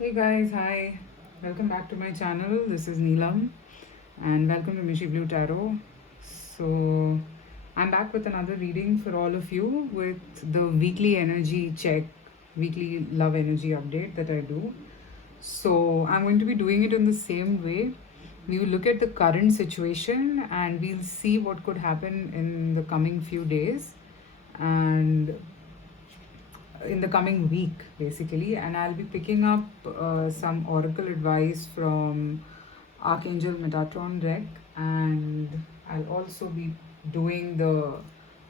Hey guys, hi. Welcome back to my channel. This is Neelam and welcome to Mishi Blue Tarot. So, I'm back with another reading for all of you with the weekly energy check, weekly love energy update that I do. So, I'm going to be doing it in the same way. We will look at the current situation and we'll see what could happen in the coming few days. And in the coming week basically, and I'll be picking up some oracle advice from Archangel Metatron deck, and I'll also be doing the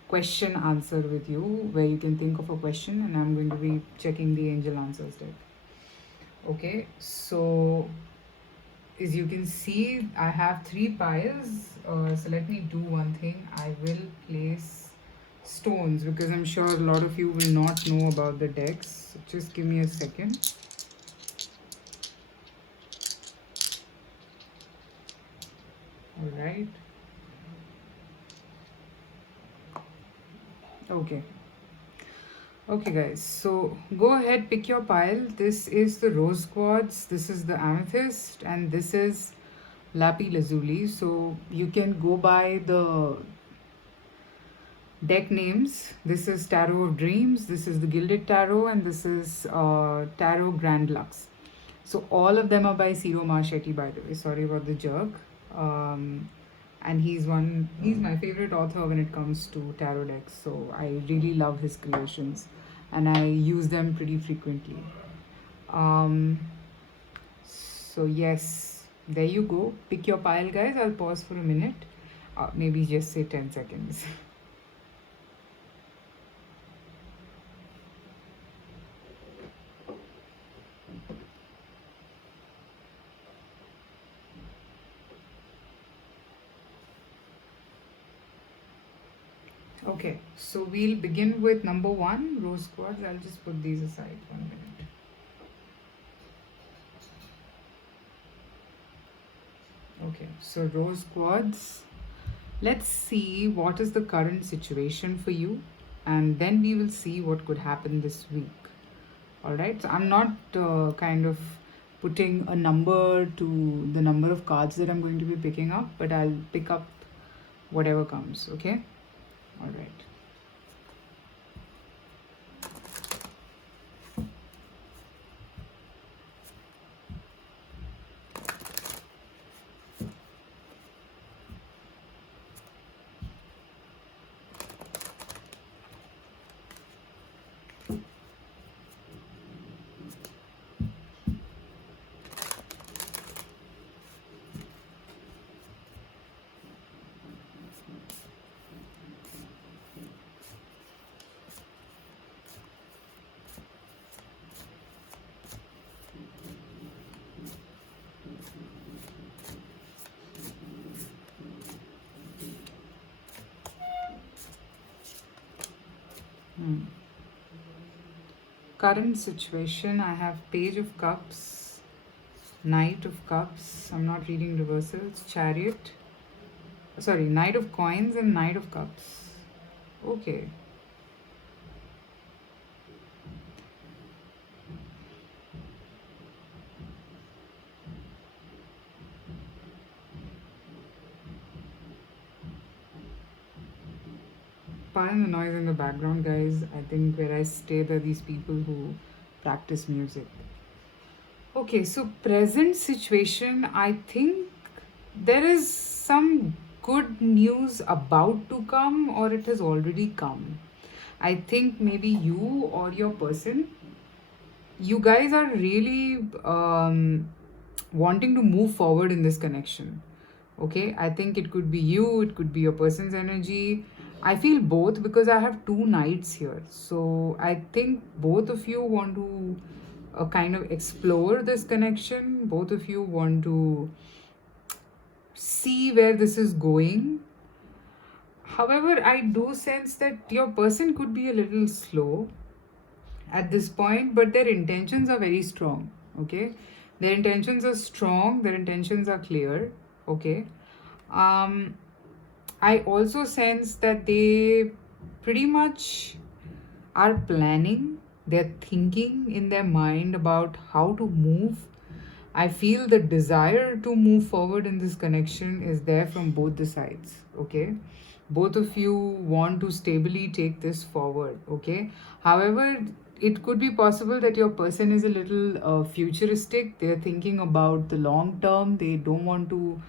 question answer with you where you can think of a question and I'm going to be checking the angel answers deck. Okay, so as you can see, I have three piles. So let me do one thing. I will place stones because I'm sure a lot of you will not know about the decks. So just give me a second. All right. Okay. Okay, guys. So go ahead, pick your pile. This is the rose quartz, this is the amethyst, and this is lapi lazuli. So you can go by the deck names. This is Tarot of Dreams, this is the Gilded Tarot, and this is Tarot Grand Lux. So all of them are by Ciro Marchetti, by the way. Sorry about the jerk. And he's my favorite author when it comes to tarot decks. So I really love his creations, and I use them pretty frequently. Um, so yes, there you go. Pick your pile, guys. I'll pause for a minute. Maybe just say 10 seconds. Okay, so we'll begin with number one, rose quartz. I'll just put these aside for a minute. Okay, so rose quartz. Let's see what is the current situation for you, and then we will see what could happen this week. All right, so I'm not kind of putting a number to the number of cards that I'm going to be picking up, but I'll pick up whatever comes. Okay, all right. Current situation, I have Page of Cups, Knight of Cups. I'm not reading reversals. Chariot. Sorry, Knight of Coins and Knight of Cups. Okay. Pardon the noise in the background, guys. I think where I stay, there are these people who practice music. Okay, so present situation, I think there is some good news about to come or it has already come. I think maybe you or your person, you guys are really wanting to move forward in this connection. Okay, I think it could be you, it could be your person's energy. I feel both because I have two knights here. So I think both of you want to kind of explore this connection. Both of you want to see where this is going. However, I do sense that your person could be a little slow at this point, but their intentions are very strong. Okay, their intentions are strong, their intentions are clear. Okay, um, I also sense that they pretty much are planning. they're thinking in their mind about how to move. I feel the desire to move forward in this connection is there from both the sides. Okay, both of you want to stably take this forward. Okay, however, it could be possible that your person is a little futuristic. They're thinking about the long term. They don't want to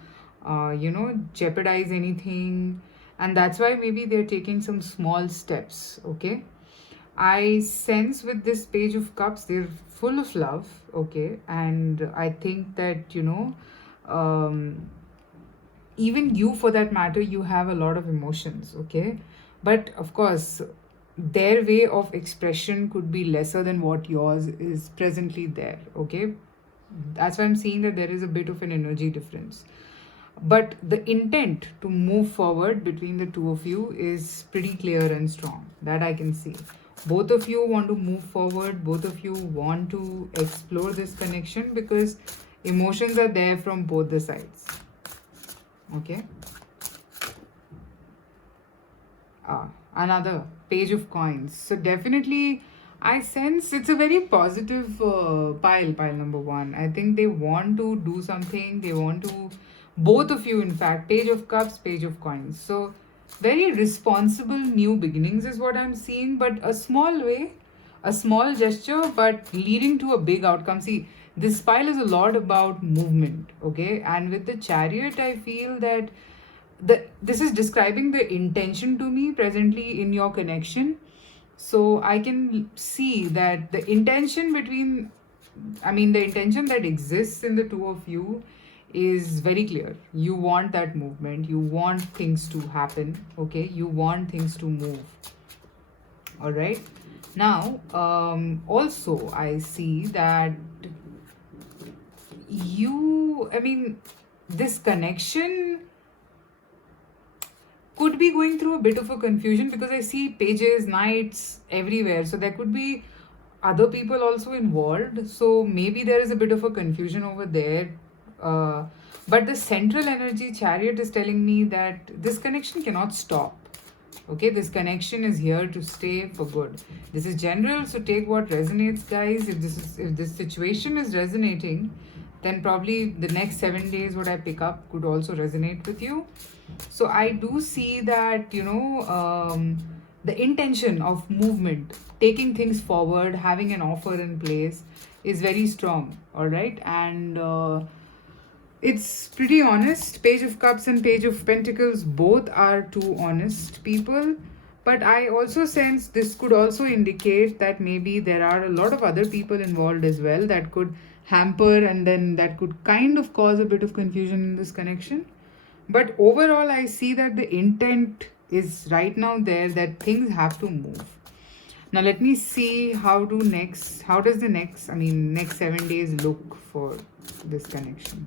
jeopardize anything, and that's why maybe they're taking some small steps. Okay, I sense with this Page of Cups, they're full of love. Okay, and I think that um, even you, for that matter, you have a lot of emotions. Okay, but of course, their way of expression could be lesser than what yours is presently there. Okay, that's why I'm seeing that there is a bit of an energy difference, but the intent to move forward between the two of you is pretty clear and strong, that I can see. Both of you want to move forward, both of you want to explore this connection because emotions are there from both the sides. Okay, another Page of Coins. So definitely I sense it's a very positive pile number one. I think they want to do something, they want to, both of you, in fact, Page of Cups, Page of Coins. So very responsible new beginnings is what I'm seeing, but a small way, a small gesture, but leading to a big outcome. See, this pile is a lot about movement. Okay, and with the Chariot, I feel that this is describing the intention to me presently in your connection. So I can see that the intention between, I mean, the intention that exists in the two of you is very clear. You want that movement, you want things to happen. Okay, you want things to move. All right, now also I see that I mean, this connection could be going through a bit of a confusion because I see pages, knights everywhere. So there could be other people also involved. So maybe there is a bit of a confusion over there. But the central energy Chariot is telling me that this connection cannot stop. Okay, this connection is here to stay for good. This is general, so take what resonates, guys. If this situation is resonating, then probably the next 7 days what I pick up could also resonate with you. So I do see that the intention of movement, taking things forward, having an offer in place is very strong. All right, and it's pretty honest. Page of Cups and Page of Pentacles both are two honest people. But I also sense this could also indicate that maybe there are a lot of other people involved as well that could hamper, and then that could kind of cause a bit of confusion in this connection. But overall, I see that the intent is right now there, that things have to move. Now let me see how does the next 7 days look for this connection.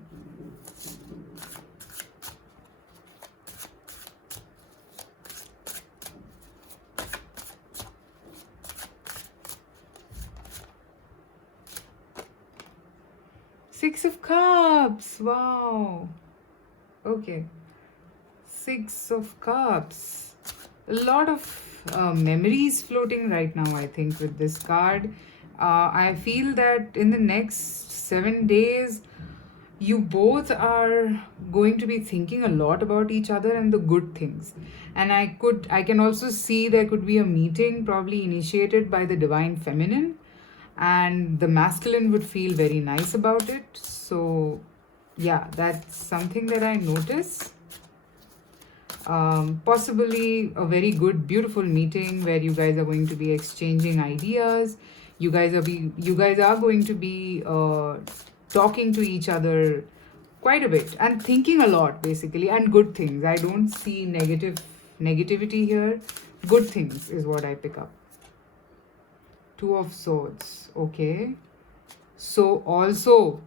Six of Cups. Wow. Okay. Six of Cups. A lot of memories floating right now, I think, with this card. I feel that in the next 7 days, you both are going to be thinking a lot about each other and the good things. And I can also see there could be a meeting probably initiated by the divine feminine, and the masculine would feel very nice about it. So yeah, that's something that I notice. Possibly a very good, beautiful meeting where you guys are going to be exchanging ideas. You guys are going to be talking to each other quite a bit and thinking a lot, basically, and good things. I don't see negativity here. Good things is what I pick up. Two of Swords. Okay. So also,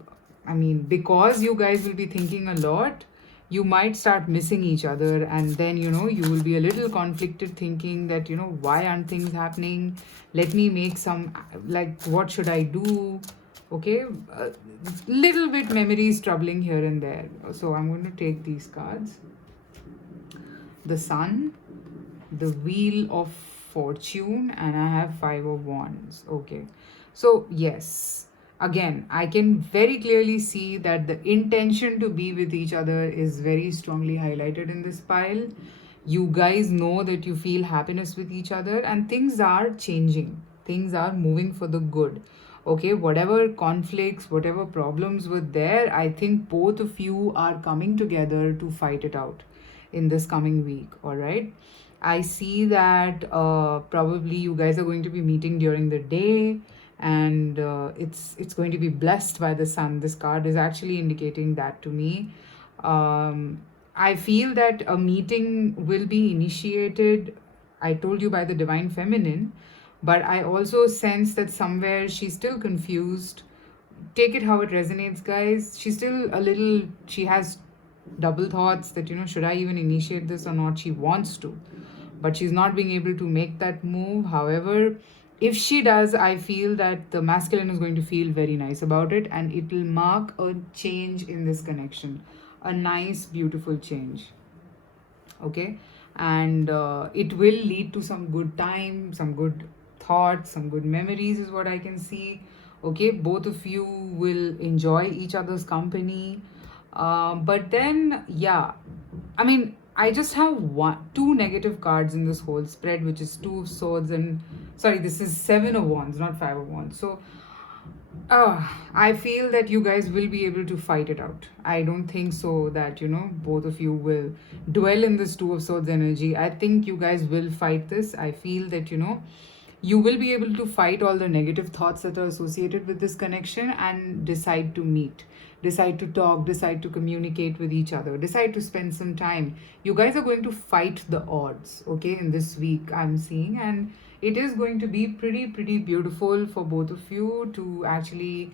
I mean, because you guys will be thinking a lot, you might start missing each other, and then you will be a little conflicted, thinking that why aren't things happening. Let me make some, like, what should I do. Okay, little bit memories troubling here and there. So I'm going to take these cards. The Sun, the Wheel of Fortune, and I have Five of Wands. Okay. So, yes, again, I can very clearly see that the intention to be with each other is very strongly highlighted in this pile. You guys know that you feel happiness with each other, and things are changing, things are moving for the good. Okay, whatever conflicts, whatever problems were there, I think both of you are coming together to fight it out in this coming week. All right, I see that probably you guys are going to be meeting during the day, and it's going to be blessed by the sun. This card is actually indicating that to me. um, I feel that a meeting will be initiated, I told you, by the divine feminine, but I also sense that somewhere she's still confused. Take it how it resonates, guys. She's still a little, she has double thoughts that, should I even initiate this or not? She wants to, but she's not being able to make that move. However, if she does, I feel that the masculine is going to feel very nice about it, and it will mark a change in this connection, a nice, beautiful change. Okay, and it will lead to some good time, some good thoughts, some good memories, is what I can see. Okay, both of you will enjoy each other's company. But then, yeah, I mean, I just have two negative cards in this whole spread, which is Two of Swords and, sorry, this is Seven of Wands, not Five of Wands. So I feel that you guys will be able to fight it out. I don't think so that, both of you will dwell in this Two of Swords energy. I think you guys will fight this. I feel that, you will be able to fight all the negative thoughts that are associated with this connection and decide to meet, decide to talk, decide to communicate with each other, decide to spend some time. You guys are going to fight the odds, okay, in this week, I'm seeing. And it is going to be pretty beautiful for both of you to actually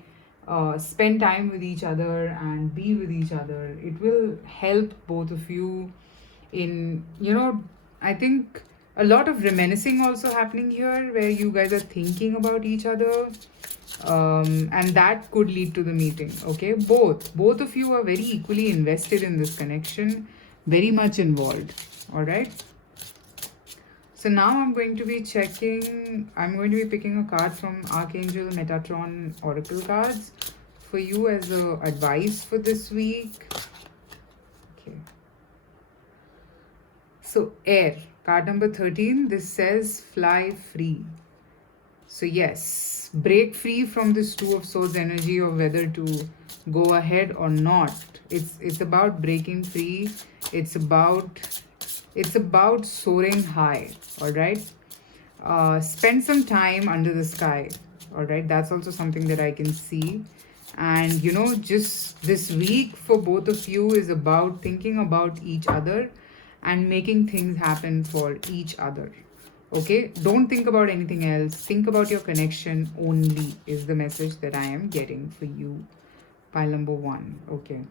spend time with each other and be with each other. It will help both of you in, I think a lot of reminiscing also happening here, where you guys are thinking about each other, and that could lead to the meeting. Okay, both of you are very equally invested in this connection, very much involved. All right, so now I'm going to be picking a card from Archangel Metatron Oracle cards for you as a advice for this week. Okay. So air, card number 13, this says fly free. So yes, break free from this Two of Swords energy of whether to go ahead or not. It's about breaking free. It's about soaring high. All right. Spend some time under the sky. All right. That's also something that I can see. And just this week for both of you is about thinking about each other and making things happen for each other. Okay, don't think about anything else. Think about your connection only, is the message that I am getting for you. Pile number 1. Okay,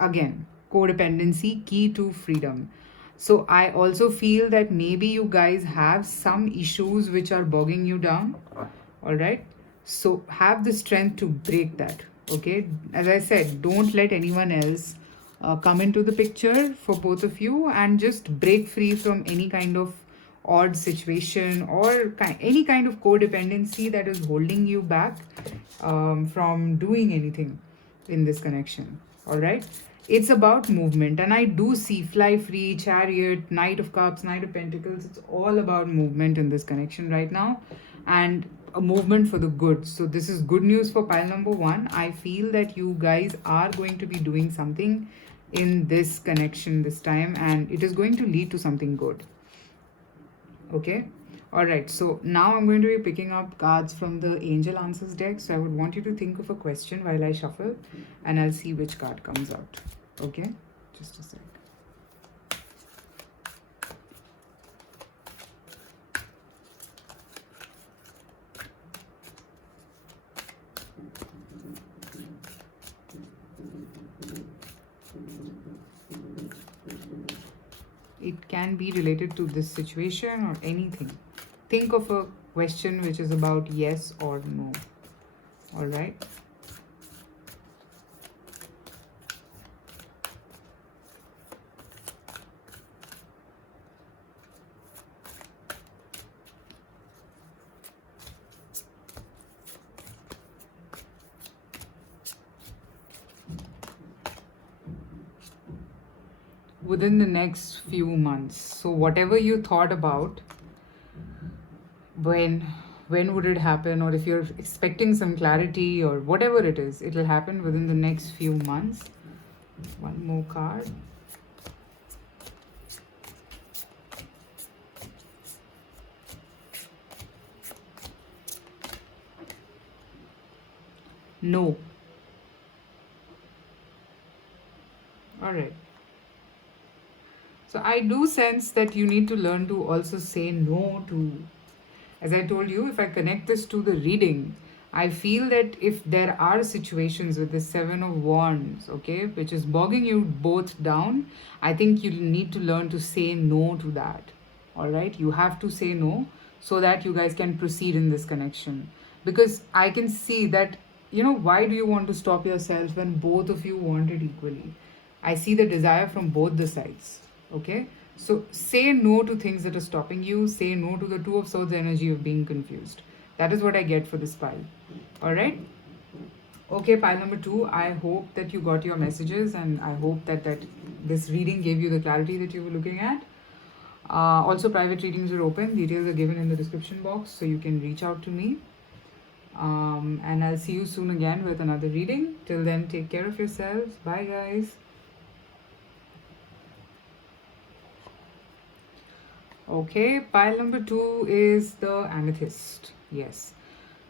again, codependency, key to freedom. So I also feel that maybe you guys have some issues which are bogging you down. All right, so have the strength to break that. Okay, as I said, don't let anyone else come into the picture for both of you, and just break free from any kind of odd situation or any kind of codependency that is holding you back from doing anything in this connection. All right, it's about movement, and I do see fly free, Chariot, Knight of Cups, Knight of Pentacles. It's all about movement in this connection right now, and a movement for the good. So this is good news for pile number 1. I feel that you guys are going to be doing something in this connection this time, and it is going to lead to something good. Okay, all right, so now I'm going to be picking up cards from the Angel Answers deck. So I would want you to think of a question while I shuffle, and I'll see which card comes out. Okay, just a sec. It can be related to this situation or anything. Think of a question which is about yes or no. All right. within the next few months. So whatever you thought about, when when would it happen, or if you're expecting some clarity or whatever it is, it will happen within the next few months. One more card. No. All right. So I do sense that you need to learn to also say no to, as I told you, if I connect this to the reading, I feel that if there are situations with the Seven of Wands, okay, which is bogging you both down, I think you need to learn to say no to that. All right, you have to say no so that you guys can proceed in this connection. Because I can see that, why do you want to stop yourself when both of you want it equally? I see the desire from both the sides. Okay, so say no to things that are stopping you. Say no to the Two of Swords energy of being confused. That is what I get for this pile. All right. Okay, pile number two. I hope that you got your messages, and I hope that this reading gave you the clarity that you were looking at. Also, private readings are open. Details are given in the description box, so you can reach out to me. And I'll see you soon again with another reading. Till then, take care of yourselves. Bye, guys. Okay, pile number two is the amethyst. Yes.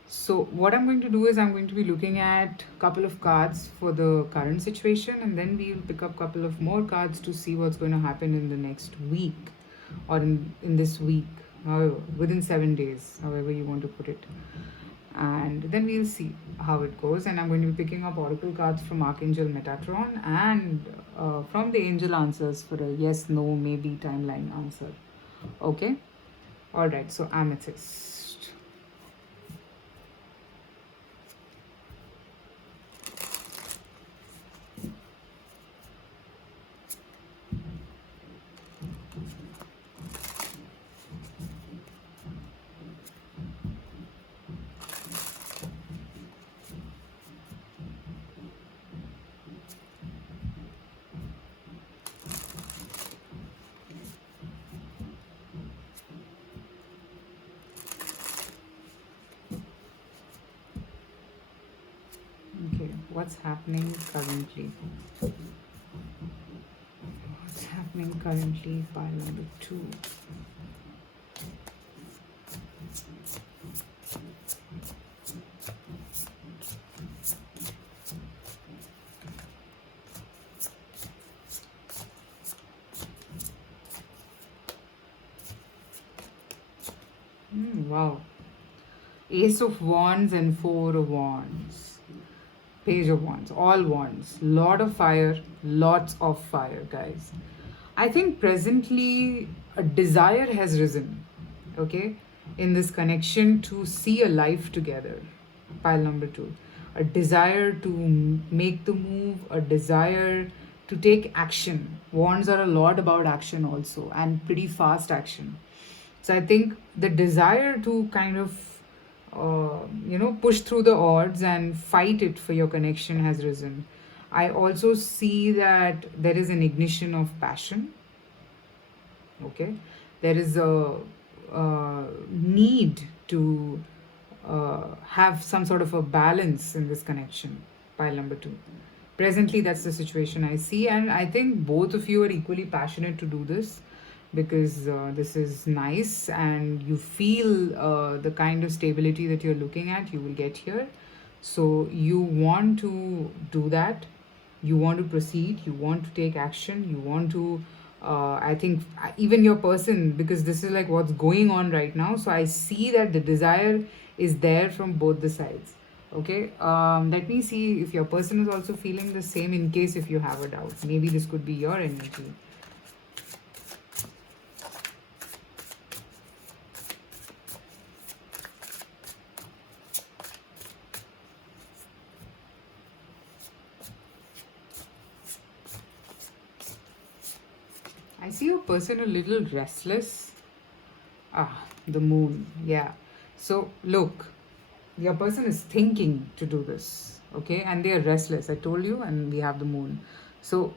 So what I'm going to do is I'm going to be looking at a couple of cards for the current situation, and then we'll pick up a couple of more cards to see what's going to happen in the next week, or in this week, however, within 7 days, however you want to put it. And then we'll see how it goes. And I'm going to be picking up oracle cards from Archangel Metatron and from the angel answers for a yes, no, maybe timeline answer. Okay. All right. So amethyst. Okay, what's happening currently? What's happening currently? Pile number two. Wow. Ace of Wands and Four of Wands. Page of Wands. All Wands. Lot of fire. Lots of fire, guys. I think presently a desire has risen, okay, in this connection to see a life together. Pile number two. A desire to make the move, a desire to take action. Wands are a lot about action also, and pretty fast action. So I think the desire to kind of, push through the odds and fight it for your connection has risen. I also see that there is an ignition of passion. Okay, there is a need to have some sort of a balance in this connection. Pile number two. Presently, that's the situation I see, and I think both of you are equally passionate to do this because this is nice, and you feel the kind of stability that you're looking at, you will get here. So, you want to do that, you want to proceed, you want to take action, you want to. I think even your person, because this is like what's going on right now. So, I see that the desire is there from both the sides. Okay, let me see if your person is also feeling the same, in case if you have a doubt. Maybe this could be your energy. I see your person a little restless. The moon. Yeah. So, look, your person is thinking to do this, okay? And they are restless. I told you, and we have the moon. So,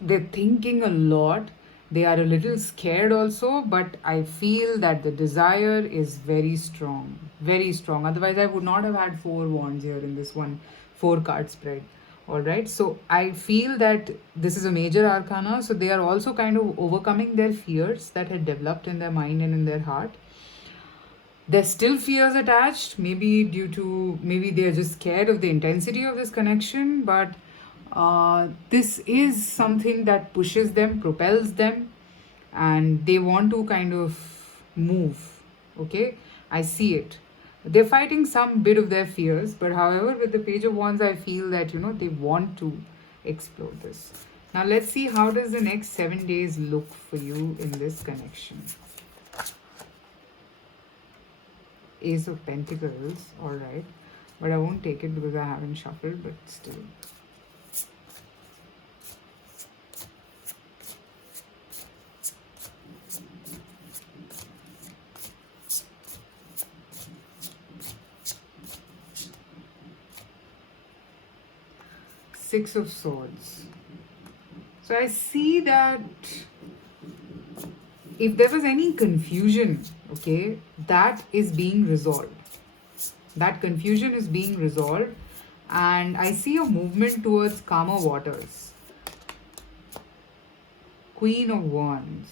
they're thinking a lot. They are a little scared also, but I feel that the desire is very strong, very strong. Otherwise, I would not have had four wands here in this one four card spread. All right, so I feel that this is a major arcana, so they are also kind of overcoming their fears that had developed in their mind and in their heart. There's still fears attached, maybe due to, maybe they're just scared of the intensity of this connection, but this is something that pushes them, propels them, and they want to kind of move. Okay, I see it. They're fighting some bit of their fears, but however, with the Page of Wands, I feel that they want to explore this. Now let's see how does the next 7 days look for you in this connection. Ace of Pentacles, alright. But I won't take it because I haven't shuffled, but still. Six of Swords. So I see that if there was any confusion, okay, that is being resolved. That confusion is being resolved, and I see a movement towards calmer waters. Queen of Wands.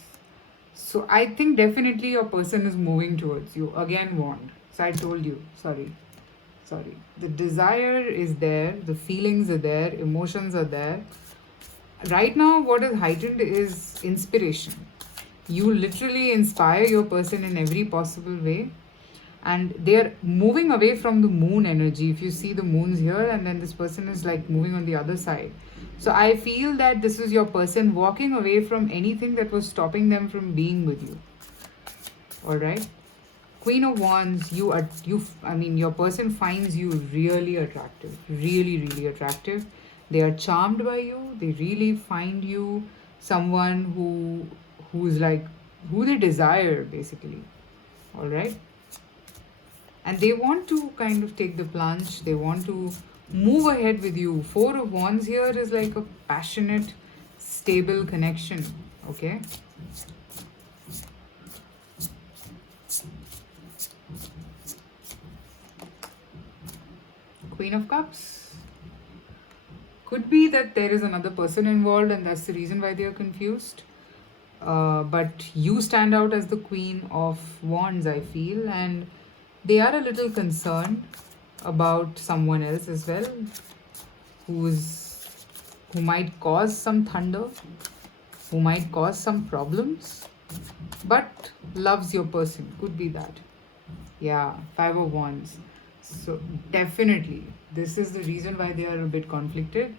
So I think definitely your person is moving towards you. Again, wand. So I told you, sorry. The desire is there, the feelings are there, emotions are there. Right now, what is heightened is inspiration. You literally inspire your person in every possible way, and they're moving away from the moon energy. If you see the moons here, and then this person is like moving on the other side. So I feel that this is your person walking away from anything that was stopping them from being with you. All right. Queen of Wands, your person finds you really attractive, really attractive. They are charmed by you. They really find you someone who's like who they desire basically. All right. And they want to kind of take the plunge. They want to move ahead with you. Four of Wands here is like a passionate, stable connection. Okay. Queen of Cups. Could be that there is another person involved and that's the reason why they are confused. But you stand out as the Queen of Wands, I feel, and they are a little concerned about someone else as well, who might cause some thunder, who might cause some problems, but loves your person. Could be that. Yeah, Five of Wands. So definitely, this is the reason why they are a bit conflicted.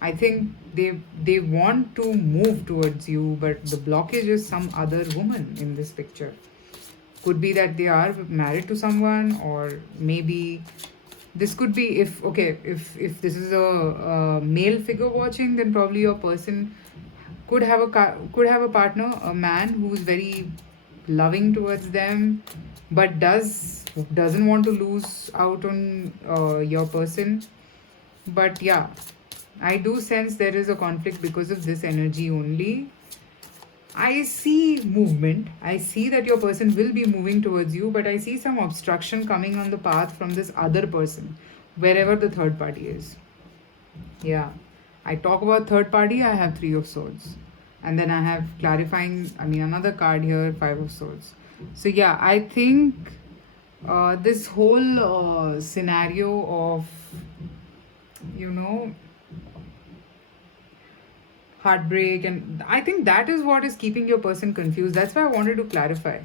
I think they want to move towards you, but the blockage is some other woman in this picture. Could be that they are married to someone, or maybe this could be if this is a male figure watching, then probably your person could have a partner, a man who's very loving towards them, but doesn't want to lose out on your person. But yeah, I do sense there is a conflict because of this energy only. I see movement. I see that your person will be moving towards you, but I see some obstruction coming on the path from this other person, wherever the third party is. Yeah. I talk about third party, I have Three of Swords. And then I have another card here, Five of Swords. So yeah, I think this whole scenario of, heartbreak, and I think that is what is keeping your person confused. That's why I wanted to clarify.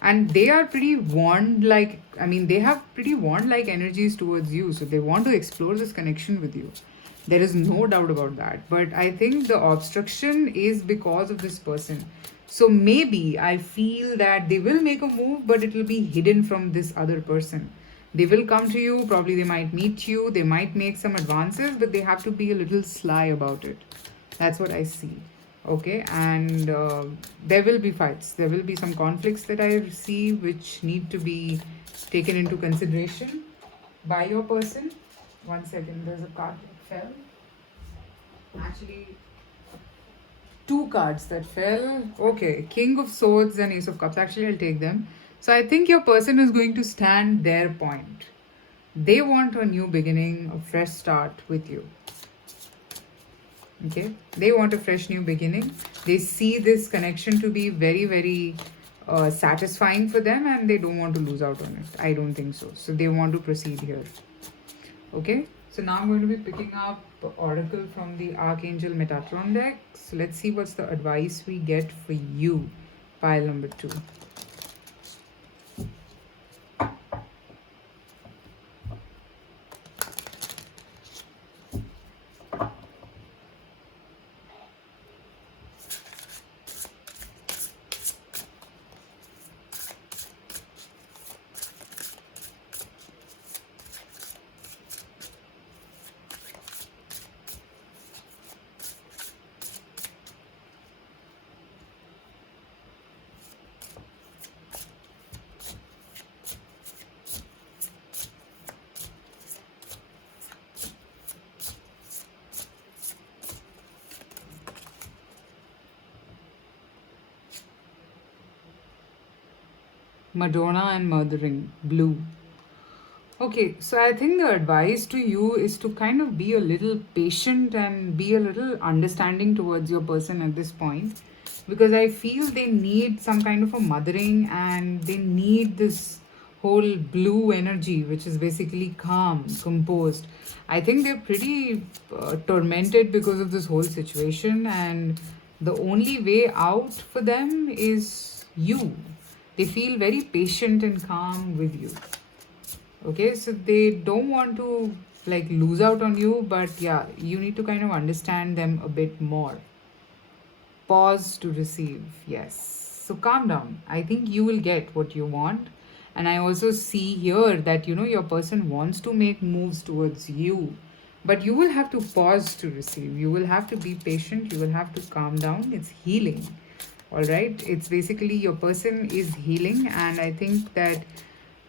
And they are pretty wand like, they have pretty wand like energies towards you, so they want to explore this connection with you. There is no doubt about that, but I think the obstruction is because of this person. So maybe I feel that they will make a move, but it will be hidden from this other person. They will come to you, probably they might meet you, they might make some advances, but they have to be a little sly about it. That's what I see. Okay, and there will be fights. There will be some conflicts that I see which need to be taken into consideration by your person. 1 second, there's a card that fell. Actually, Two cards that fell. Okay, King of Swords and Ace of Cups. Actually, I'll take them. So I think your person is going to stand their point. They want a new beginning, a fresh start with you. Okay, they want a fresh new beginning. They see this connection to be very, very satisfying for them, and they don't want to lose out on it. I don't think so. So they want to proceed here. Okay, so now I'm going to be picking up Oracle from the Archangel Metatron deck. So let's see what's the advice we get for you, pile number 2. Madonna and Murdering, blue. Okay, so I think the advice to you is to kind of be a little patient and be a little understanding towards your person at this point, because I feel they need some kind of a mothering, and they need this whole blue energy, which is basically calm, composed. I think they're pretty tormented because of this whole situation, and the only way out for them is you. They feel very patient and calm with you. Okay, so they don't want to like lose out on you, but yeah, you need to kind of understand them a bit more. Pause to receive. Yes, so calm down. I think you will get what you want. And I also see here that your person wants to make moves towards you, but you will have to pause to receive. You will have to be patient, you will have to calm down. It's healing. All right, it's basically your person is healing, and I think that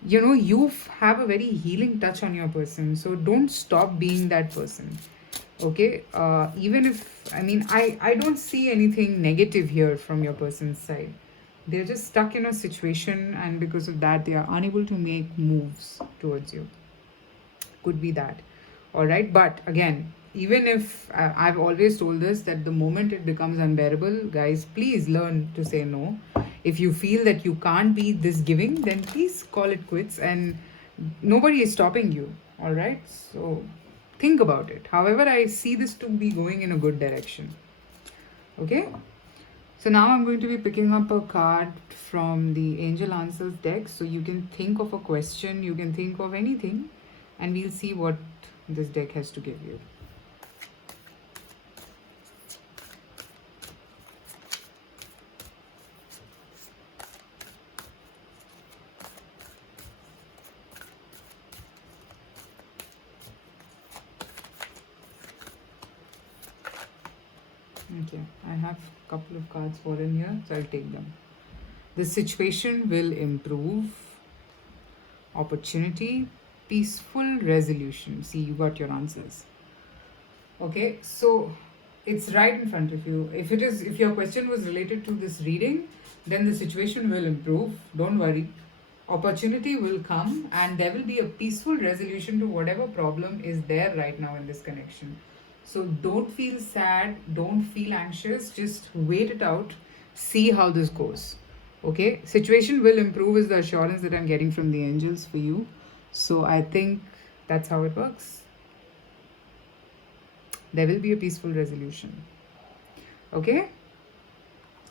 you have a very healing touch on your person, so don't stop being that person. Okay, even if I don't see anything negative here from your person's side. They're just stuck in a situation, and because of that they are unable to make moves towards you. Could be that. All right, but again, even if I've always told this, that the moment it becomes unbearable, guys, please learn to say no. If you feel that you can't be this giving, then please call it quits, and nobody is stopping you. All right, so think about it. However, I see this to be going in a good direction. Okay, so now I'm going to be picking up a card from the Angel Answers deck. So you can think of a question, you can think of anything, and we'll see what this deck has to give you. Okay, I have a couple of cards for in here, so I'll take them. The situation will improve. Opportunity, peaceful resolution. See, you got your answers. Okay, so it's right in front of you. If your question was related to this reading, then the situation will improve. Don't worry. Opportunity will come, and there will be a peaceful resolution to whatever problem is there right now in this connection. So don't feel sad, don't feel anxious, just wait it out, see how this goes. Okay, situation will improve is the assurance that I'm getting from the angels for you. So I think that's how it works. There will be a peaceful resolution. Okay,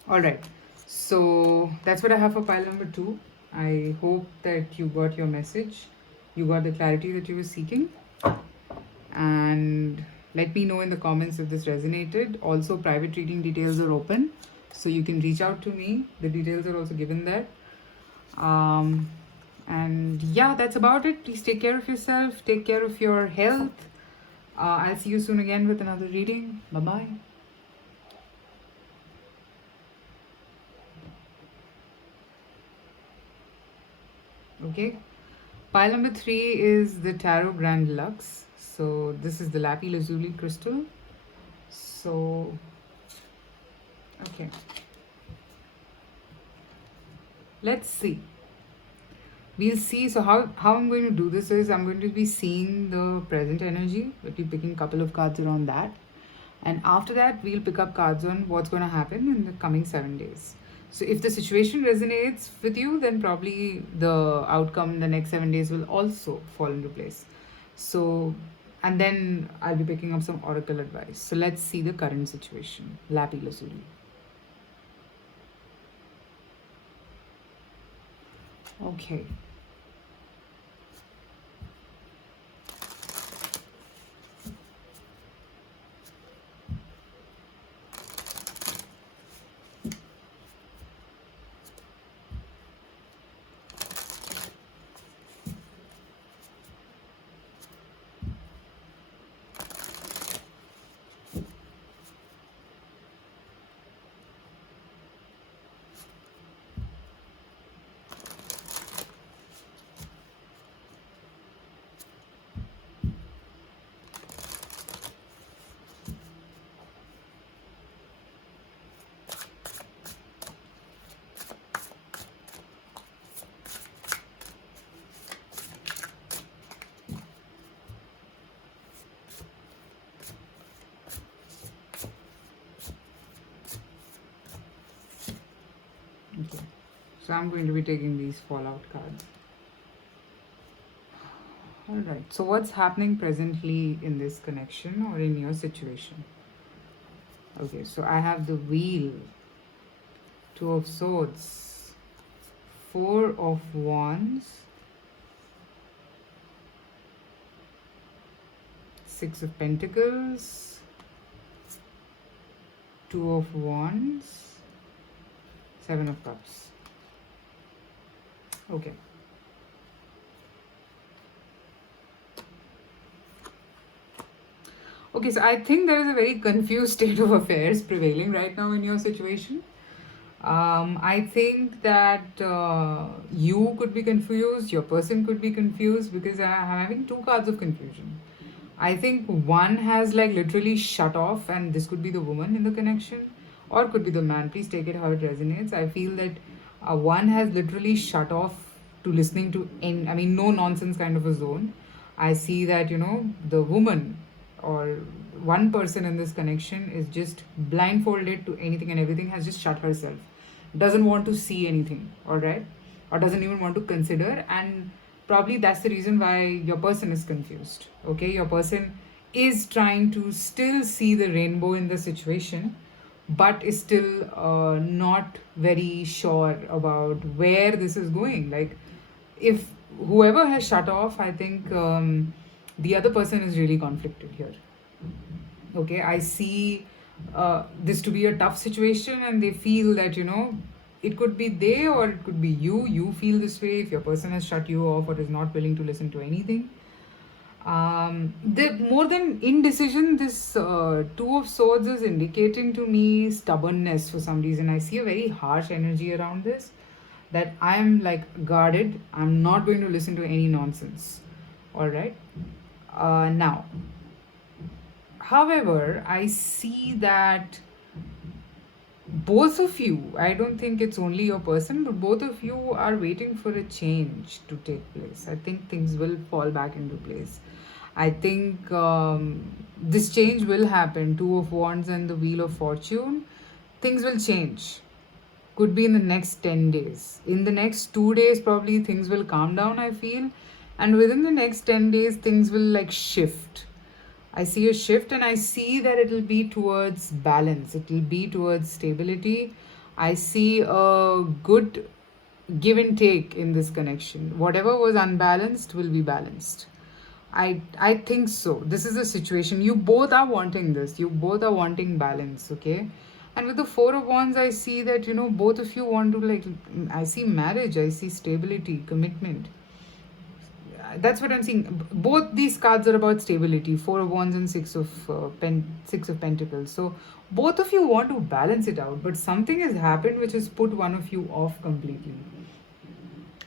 all right, so that's what I have for pile number 2. I hope that you got your message, you got the clarity that you were seeking, and let me know in the comments if this resonated. Also, private reading details are open, so you can reach out to me. The details are also given there. And yeah, that's about it. Please take care of yourself, take care of your health. I'll see you soon again with another reading. Bye bye. Okay, pile number 3 is the Tarot Grand Deluxe. So this is the Lapi Lazuli crystal. So Okay. Let's see. We'll see. So how I'm going to do this is I'm going to be seeing the present energy. We'll be picking a couple of cards around that. And after that, we'll pick up cards on what's going to happen in the coming 7 days. So if the situation resonates with you, then probably the outcome in the next 7 days will also fall into place. So, and then I'll be picking up some oracle advice. So let's see the current situation. Lapi Lasuri. Okay. Okay. So I'm going to be taking these fallout cards. Alright, so what's happening presently in this connection or in your situation? Okay, so I have the Wheel, Two of Swords, Four of Wands, Six of Pentacles, Two of Wands, Seven of Cups. Okay. Okay, so I think there is a very confused state of affairs prevailing right now in your situation. I think that you could be confused, your person could be confused because I'm having two cards of confusion. I think one has like literally shut off, and this could be the woman in the connection, or could be the man. Please take it how it resonates. I feel that one has literally shut off to listening to no nonsense kind of a zone. I see that, the woman or one person in this connection is just blindfolded to anything and everything, has just shut herself, doesn't want to see anything, all right, or doesn't even want to consider. And probably that's the reason why your person is confused. Okay, your person is trying to still see the rainbow in the situation, but is still not very sure about where this is going. Like, if whoever has shut off, I think the other person is really conflicted here. Okay, I see this to be a tough situation, and they feel that, it could be they or it could be you feel this way if your person has shut you off or is not willing to listen to anything. The more than indecision, this Two of Swords is indicating to me stubbornness for some reason. I see a very harsh energy around this, that I am like guarded. I'm not going to listen to any nonsense. All right. Now, however, I see that both of you, I don't think it's only your person, but both of you are waiting for a change to take place. I think things will fall back into place. I think this change will happen. Two of Wands and the Wheel of Fortune. Things will change. Could be in the next 10 days. In the next 2 days, probably things will calm down, I feel. And within the next 10 days, things will like shift. I see a shift, and I see that it will be towards balance. It will be towards stability. I see a good give and take in this connection. Whatever was unbalanced will be balanced. I think so. This is a situation. You both are wanting this. You both are wanting balance, okay? And with the Four of Wands, I see that, both of you want to, like, I see marriage, I see stability, commitment. That's what I'm seeing. Both these cards are about stability. Four of Wands and Six of Pentacles. So both of you want to balance it out, but something has happened which has put one of you off completely.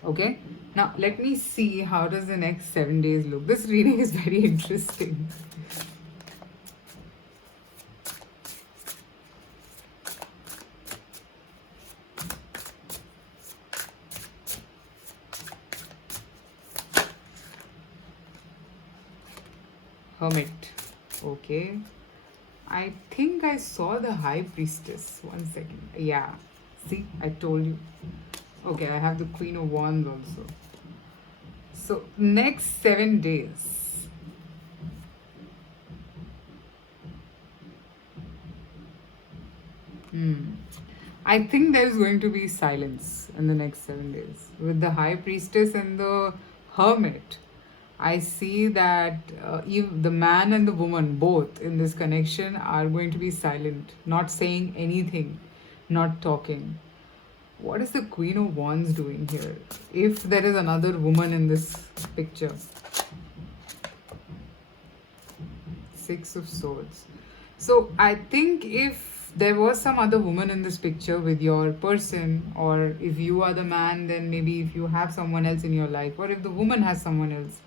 Okay. Now let me see how does the next 7 days look. This reading is very interesting. Hermit. Okay. I think I saw the High Priestess. One second. Yeah. See, I told you. Okay, I have the Queen of Wands also. So, next 7 days. I think there's going to be silence in the next 7 days. With the High Priestess and the Hermit, I see that the man and the woman, both in this connection, are going to be silent, not saying anything, not talking. What is the Queen of Wands doing here? If there is another woman in this picture, Six of Swords. So I think if there was some other woman in this picture with your person, or if you are the man, then maybe if you have someone else in your life, or if the woman has someone else,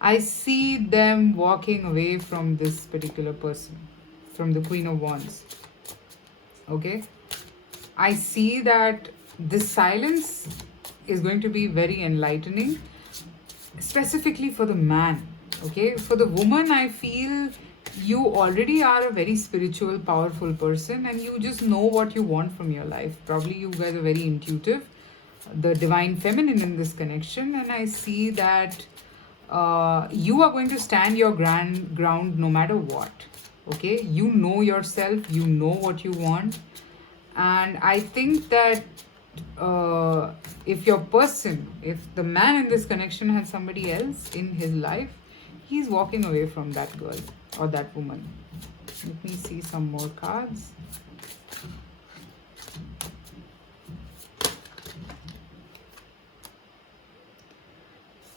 I see them walking away from this particular person, from the Queen of Wands. Okay? I see that this silence is going to be very enlightening, specifically for the man. Okay? For the woman, I feel you already are a very spiritual, powerful person, and you just know what you want from your life. Probably you guys are very intuitive, the divine feminine in this connection, and I see that you are going to stand your ground no matter what. Okay, you know yourself, you know what you want, and I think that if your person, if the man in this connection has somebody else in his life, he's walking away from that girl or that woman. Let me see some more cards.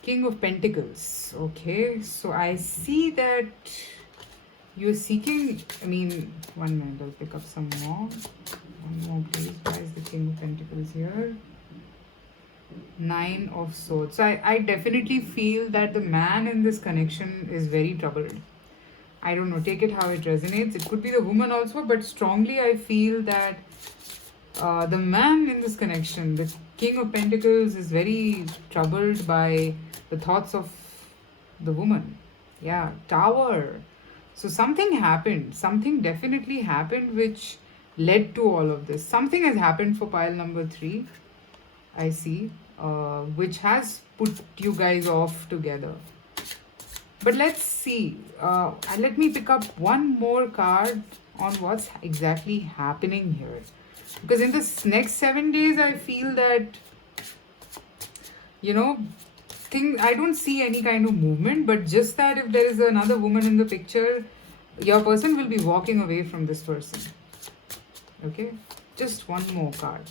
King of Pentacles. Okay, so I see that you're seeking. I mean, 1 minute, I'll pick up some more. One more, please. Why is the King of Pentacles here? Nine of Swords. So I definitely feel that the man in this connection is very troubled. I don't know, take it how it resonates. It could be the woman also, but strongly I feel that the man in this connection, the King of Pentacles, is very troubled by the thoughts of the woman. Yeah, Tower. So something happened. Something definitely happened which led to all of this. Something has happened for pile number 3, I see, which has put you guys off together. But let's see. And let me pick up one more card on what's exactly happening here. Because in this next 7 days, I feel that, you know, I don't see any kind of movement, but just that if there is another woman in the picture, your person will be walking away from this person. Okay? Just one more card.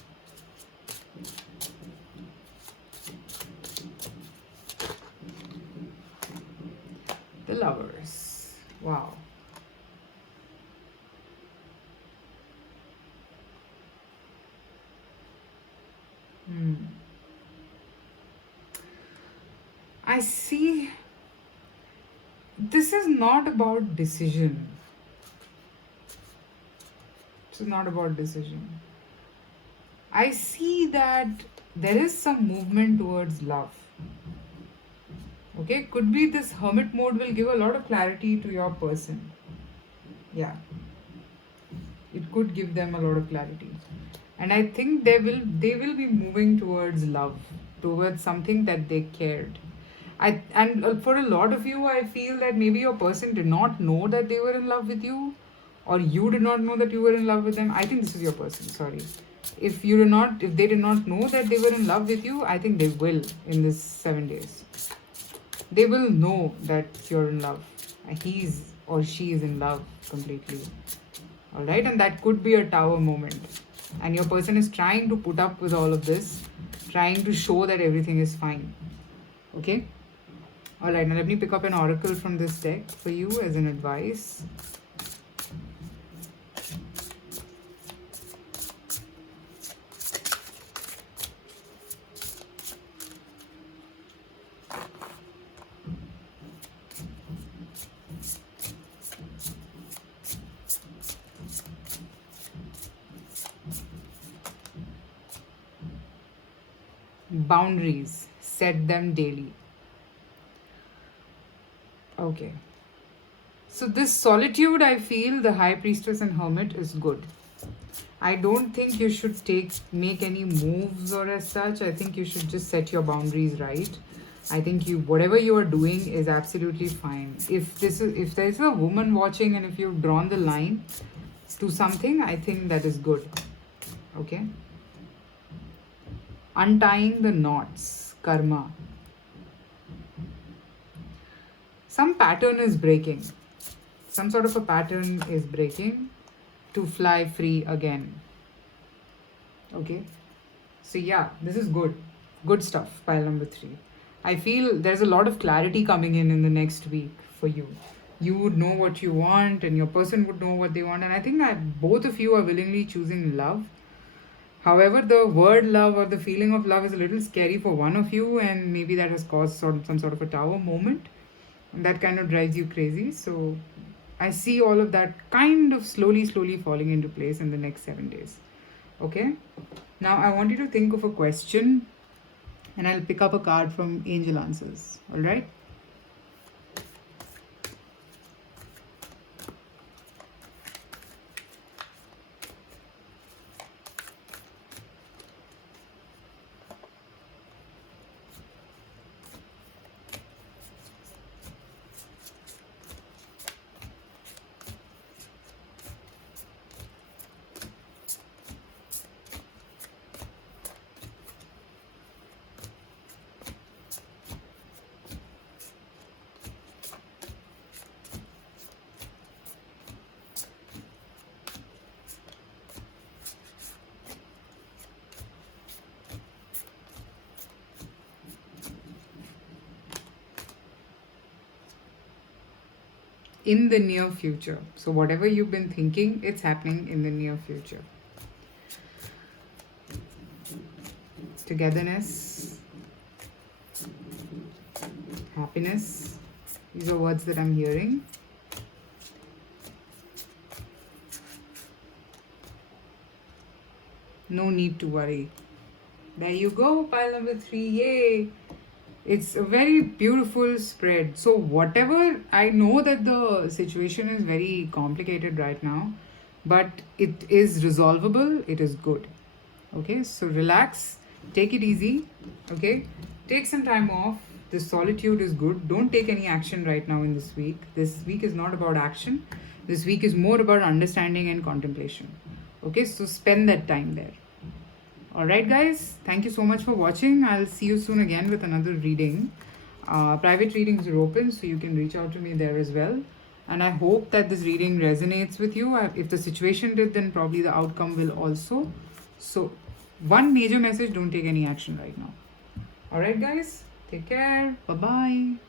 The Lovers. Wow. I see this is not about decision. This is not about decision. I see that there is some movement towards love. Okay, could be this hermit mode will give a lot of clarity to your person. Yeah, it could give them a lot of clarity, and I think they will be moving towards love, towards something that they cared. For a lot of you, I feel that maybe your person did not know that they were in love with you, or you did not know that you were in love with them. I think this is your person. Sorry, if they did not know that they were in love with you, I think they will in this 7 days. They will know that you're in love. He's or she is in love completely. All right, and that could be a tower moment. And your person is trying to put up with all of this, trying to show that everything is fine. Okay? All right, now let me pick up an oracle from this deck for you as an advice. Boundaries, set them daily. Okay. So this solitude, I feel the high priestess and hermit is good. I don't think you should make any moves or as such. I think you should just set your boundaries right. I think you whatever you are doing is absolutely fine. If there's a woman watching and if you've drawn the line to something, I think that is good. Okay. Untying the knots, karma. Some pattern is breaking. Some sort of a pattern is breaking to fly free again. Okay. So yeah, this is good. Good stuff, pile number 3. I feel there's a lot of clarity coming in the next week for you. You would know what you want and your person would know what they want, and I think both of you are willingly choosing love. However, the word love or the feeling of love is a little scary for one of you, and maybe that has caused some sort of a tower moment. And that kind of drives you crazy. So I see all of that kind of slowly falling into place in the next 7 days. Okay? Now I want you to think of a question and I'll pick up a card from Angel Answers. Alright? In the near future. So, whatever you've been thinking, it's happening in the near future. Togetherness, happiness. These are words that I'm hearing. No need to worry. There you go, pile number 3. Yay! It's a very beautiful spread. So, whatever, I know that the situation is very complicated right now, but it is resolvable, it is good. Okay, so relax, take it easy. Okay, take some time off. This solitude is good. Don't take any action right now in this week. This week is not about action, this week is more about understanding and contemplation. Okay, so spend that time there. Alright, guys, thank you so much for watching. I'll see you soon again with another reading. Private readings are open, so you can reach out to me there as well. And I hope that this reading resonates with you. If the situation did, then probably the outcome will also. So, one major message, don't take any action right now. Alright, guys, take care. Bye bye.